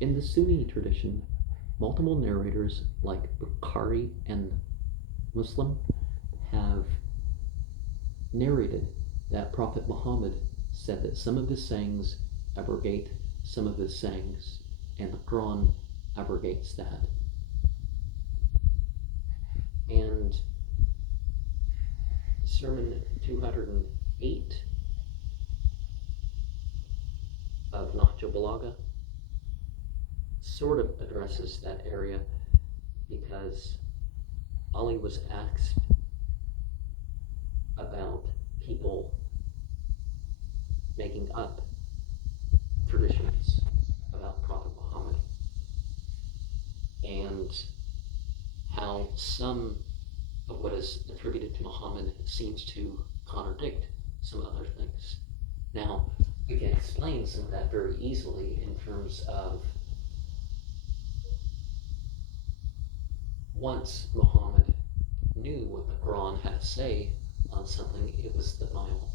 In the Sunni tradition, multiple narrators like Bukhari and Muslim have narrated that Prophet Muhammad said that some of his sayings abrogate some of his sayings, and the Quran abrogates that. And Sermon 208 of Nahjul Balaghah sort of addresses that area, because Ali was asked about people making up traditions about Prophet Muhammad, and how some of what is attributed to Muhammad seems to contradict some other things. Now, we can explain some of that very easily in terms of once Muhammad knew what the Quran had to say on something, it was the final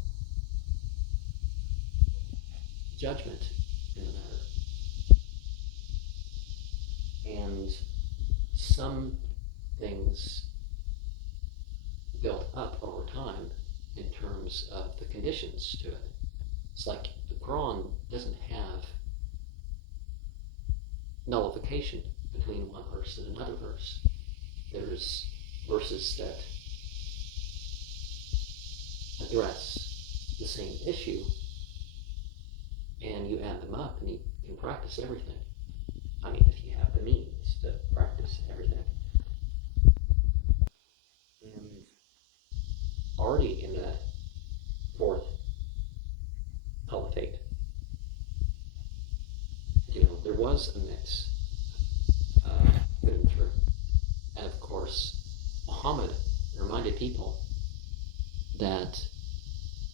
judgment in the matter. And some things built up over time in terms of the conditions to it. It's like the Quran doesn't have nullification between one verse and another verse. There's verses that address the same issue, and you add them up and you can practice everything. I mean, if you have the means to practice everything. And already in the fourth caliphate, there was a mix of good and true. And of course, Muhammad reminded people that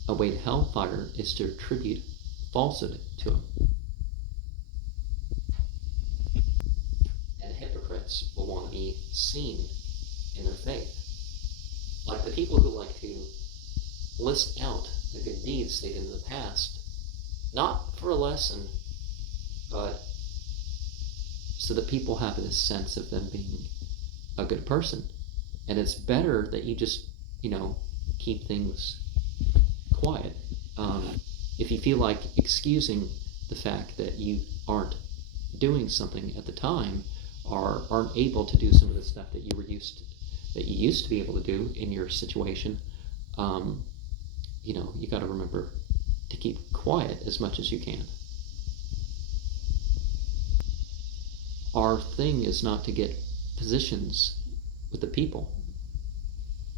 a way to hellfire is to attribute falsehood to him. And hypocrites will want to be seen in their faith. Like the people who like to list out the good deeds they did in the past, not for a lesson, but so that people have this sense of them being a good person. And it's better that you just, keep things quiet. If you feel like excusing the fact that you aren't doing something at the time, or aren't able to do some of the stuff that you used to be able to do in your situation, you got to remember to keep quiet as much as you can. Our thing is not to get positions with the people,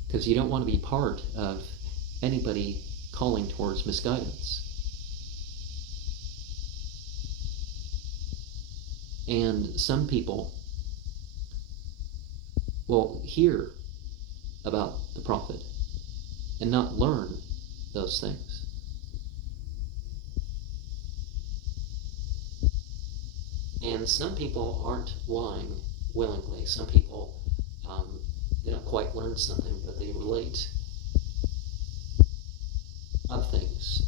because you don't want to be part of anybody calling towards misguidance. And some people will hear about the prophet and not learn those things. And some people aren't lying willingly. Some people, they don't quite learn something, but they relate of things.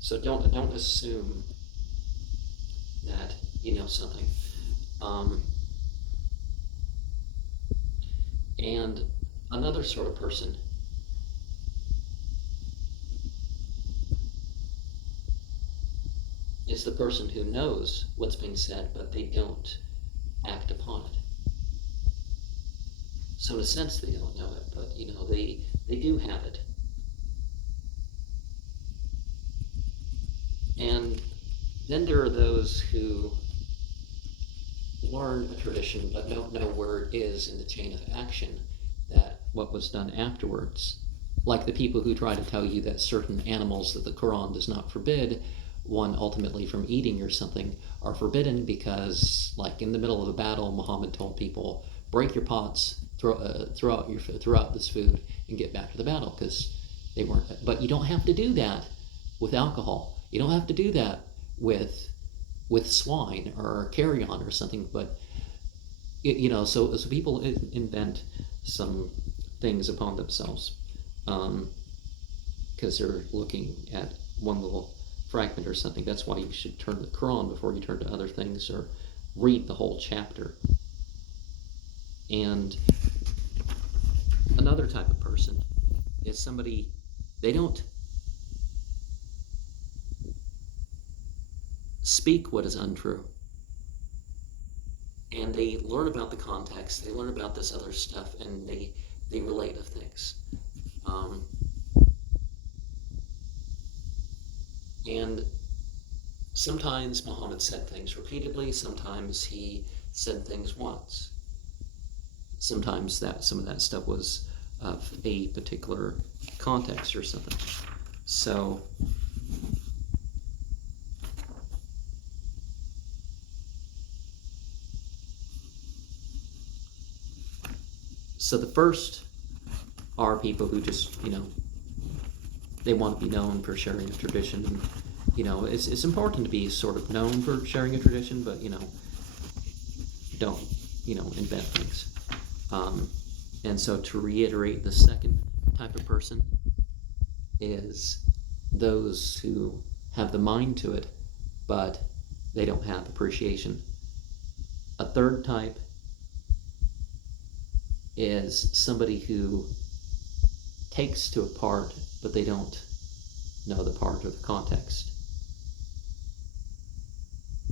So don't assume that you know something. And another sort of person is the person who knows what's being said, but they don't act upon it. So in a sense, they don't know it, but they do have it. And then there are those who learn a tradition but don't know where it is in the chain of action, that what was done afterwards. Like the people who try to tell you that certain animals that the Quran does not forbid, one ultimately from eating or something, are forbidden because, like in the middle of a battle, Muhammad told people, break your pots, throw out this food, and get back to the battle, because they weren't. But you don't have to do that with alcohol. You don't have to do that with swine or carrion or something. But so people invent some things upon themselves, because they're looking at one little fragment or something. That's why you should turn the Quran before you turn to other things, or read the whole chapter. And another type of person is somebody, they don't speak what is untrue. And they learn about the context, they learn about this other stuff, and they relate to things. And sometimes Muhammad said things repeatedly, sometimes he said things once. Sometimes some of that stuff was of a particular context or something. So the first are people who just, they want to be known for sharing a tradition. And, it's important to be sort of known for sharing a tradition, but, don't, invent things. And so to reiterate, the second type of person is those who have the mind to it, but they don't have appreciation. A third type is somebody who takes to a part, but they don't know the part or the context.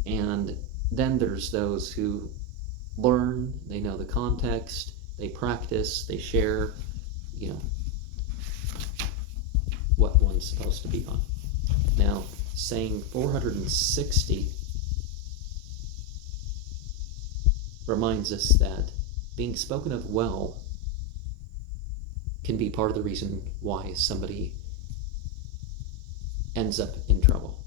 And then there's those who learn, they know the context, they practice, they share, what one's supposed to be on. Now, saying 460 reminds us that being spoken of well can be part of the reason why somebody ends up in trouble.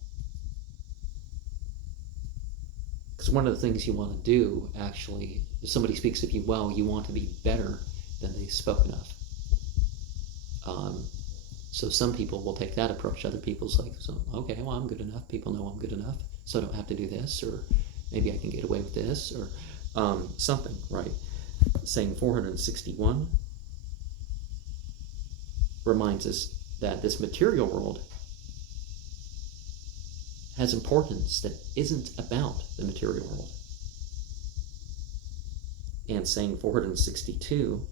Because one of the things you want to do, actually, if somebody speaks of you well, you want to be better than they've spoken of. So some people will take that approach. Other people's like, okay, well, I'm good enough. People know I'm good enough, so I don't have to do this, or maybe I can get away with this, or something, right? Saying 461 reminds us that this material world has importance that isn't about the material world. And saying 462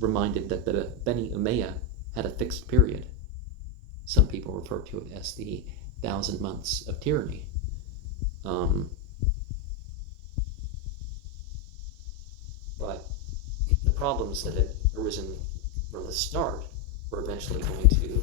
reminded that the Beni Umayyah had a fixed period. Some people refer to it as the 1,000 months of tyranny. But the problems that had arisen from the start were eventually going to